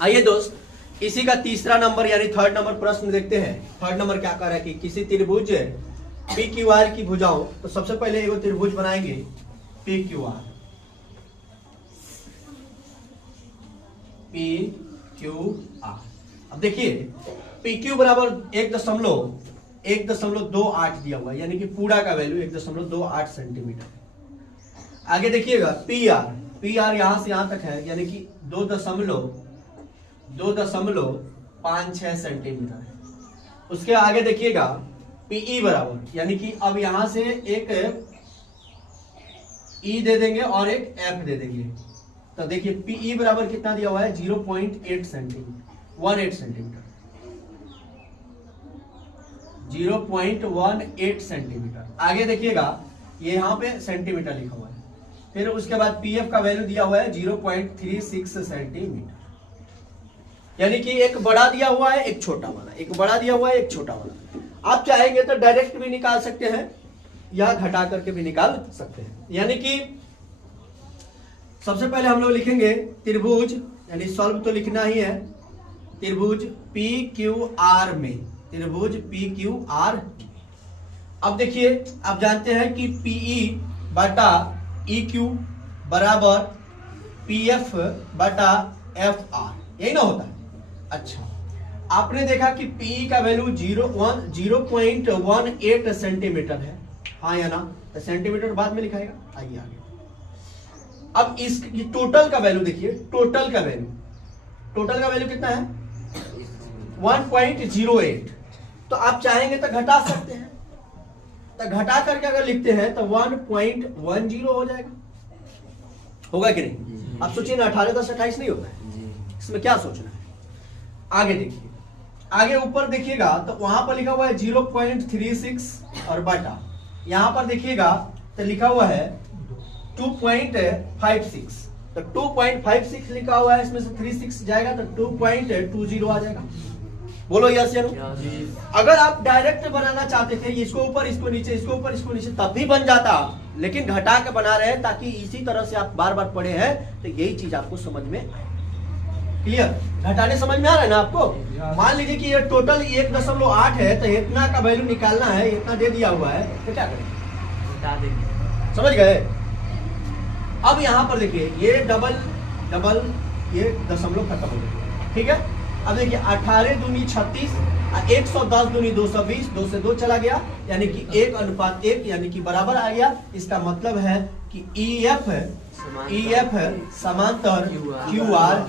आइए दोस्त, इसी का तीसरा नंबर यानी थर्ड नंबर प्रश्न देखते हैं। थर्ड नंबर क्या कह रहा है कि किसी त्रिभुज पी क्यू आर की भुजाओं, तो सबसे पहले एगो त्रिभुज बनाएंगे P Q R. P Q R, अब देखिए पी क्यू बराबर 1.128 दिया हुआ है, यानी कि पूरा का वैल्यू 1.28 सेंटीमीटर। आगे देखिएगा पी आर, यहां से यहां तक है, यानी कि 2.56 सेंटीमीटर है। उसके आगे देखिएगा पीई बराबर, यानी कि अब यहां से एक ई दे देंगे और एक एफ दे देंगे। तो देखिए पीई बराबर कितना दिया हुआ है 0.8 सेंटीमीटर, 18 सेंटीमीटर, 0.18 सेंटीमीटर। आगे देखिएगा ये यहां पे सेंटीमीटर लिखा हुआ है। फिर उसके बाद पीएफ का वैल्यू दिया हुआ है 0.36 सेंटीमीटर, यानी कि एक बड़ा दिया हुआ है एक छोटा वाला, एक बड़ा दिया हुआ है एक छोटा वाला। आप चाहेंगे तो डायरेक्ट भी निकाल सकते हैं या घटा करके भी निकाल सकते हैं। यानी कि सबसे पहले हम लोग लिखेंगे त्रिभुज, यानी सॉल्व तो लिखना ही है, त्रिभुज पी क्यू आर में, त्रिभुज पी क्यू आर। अब देखिए आप जानते हैं कि पीई बटा ई क्यू बराबर पीएफ बटा एफ आर, यही ना होता है। अच्छा, आपने देखा कि पीई का वैल्यू 0.18 सेंटीमीटर है, हाँ या ना? तो सेंटीमीटर बाद में लिखाएगा। आइए आगे, अब इस टोटल का वैल्यू देखिए, टोटल का वैल्यू कितना है 1.08। तो आप चाहेंगे तो घटा सकते हैं, तो घटा करके अगर लिखते हैं तो 1.10 हो जाएगा, होगा कि नहीं? आप सोचिए ना, 18 10 28 नहीं होता है, इसमें क्या सोचना है। आगे देखिए, आगे ऊपर देखिएगा तो वहां पर लिखा हुआ है 0.36 और बटा, यहां पर देखिएगा तो लिखा हुआ है 2.56। तो 2.56 लिखा हुआ है, इसमें से 36 जाएगा तो 2.20 आ जाएगा। बोलो यस या नो? अगर आप डायरेक्ट बनाना चाहते थे, इसको ऊपर इसको नीचे, इसको ऊपर इसको नीचे, तब भी बन जाता, लेकिन घटा के बना रहे हैं ताकि इसी तरह से आप बार बार पढ़े हैं तो यही चीज आपको समझ में आए। क्लियर? घटाने समझ में आ रहा है ना आपको? मान लीजिए कि ये टोटल 1.8 है, तो इतना का वैल्यू निकालना है, इतना दे दिया हुआ है, तो क्या करें? घटा देंगे। समझ गए? अब यहां पर देखिए ये डबल ये दशमलव खत्म हो गया, ठीक है? अब देखिए 18 दूनी 36, 110 दूनी 220, 2 से 2 चला गया, यानी कि 1:1, यानी कि बराबर आ गया। इसका मतलब है कि EF समांतर QR